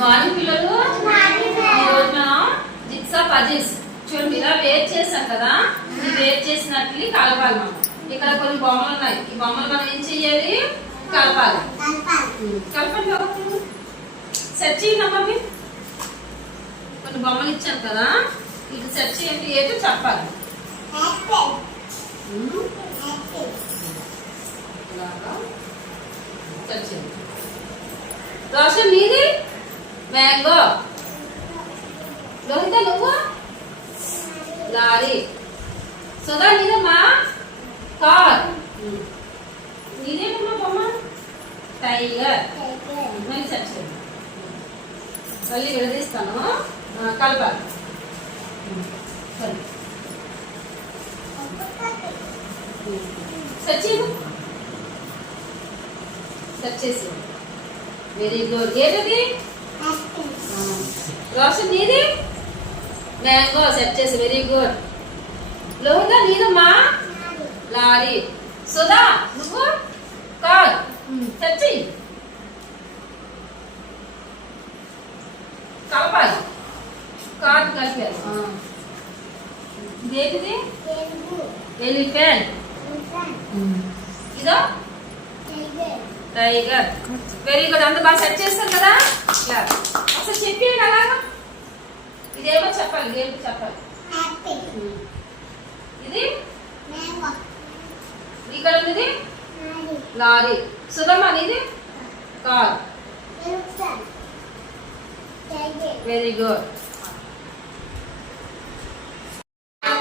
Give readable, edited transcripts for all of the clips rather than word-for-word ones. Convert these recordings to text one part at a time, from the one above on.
Morning పిల్లలు ఈరోజు మనం జిగ్సా పజిల్స్ చూడండి ఇలా వేర్ చేసాం కదా. ఈ వేర్ చేసినట్లు కలపాలి మనం. ఇక్కడ కొన్ని బొమ్మలు ఉన్నాయి. ఈ బొమ్మలు మనం ఏం చెయ్యాలి? కలపాలి. కలపండి. సెట్ చేయండి అమ్మా. కొన్ని బొమ్మలు ఇచ్చాం కదా, ఇది సెట్ చేయండి. ఏదో చెప్పాలి. సెట్ చేయండి. రోషన్ నీది మ్యాంగో. లోహిత నువ్వు లారీ. సుధా నీదమ్మా కార్. నీదేనమ్మా బొమ్మ టైగర్. మళ్ళీ సెట్ చేయండి. మళ్ళీ విడదీస్తాను. కలపాలి. సెట్ చేయండి. సెట్ చేసి వెరీ గుడ్. ఏది రోషన్ నీది మ్యాంగో. సెట్ చేసి వెరీ గుడ్. లోహిత నీదమ్మా లారీ. సుధా నువ్వు కార్. సెట్ చెయ్యి. కలపాలి. కార్ కలిపారు. ఇదేంటిది? ఎలిఫెంట్. ఇదో టైగర్. Very good. అంత బాగా సెట్ చేస్తారు కదా. అసలు చెప్పేయండి అలాగా. ఇదేమో చెప్పాలి. ఇదేమో చెప్పాలి. ఇది ఇక్కడ ఉన్నది లారీ. సుధమ్మ ఇది కార్. Very good.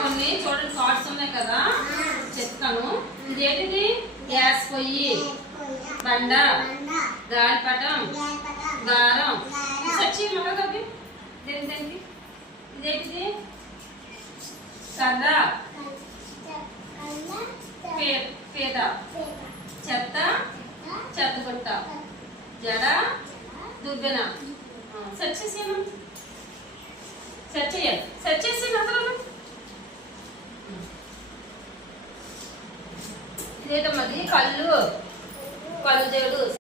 కొన్ని చూడండి కార్డ్స్ ఉన్నాయి కదా, చెప్తాను. ఇదేంటిది? గ్యాస్ పొయ్యి, బండ, గాలిపటం, గారం. సచ్చి మగది దేనికి? ఇదేంటిది? కర్ర, పీట, చెత్త, చెత్తగుట్ట, జడ, దుబ్బెన. సెట్ చేసేయమ్మా. సెట్ చేయాలి. సెట్ చేసి అందరూ ఇదేంటమ్మది? కళ్ళు, కళ్ళు జేడు.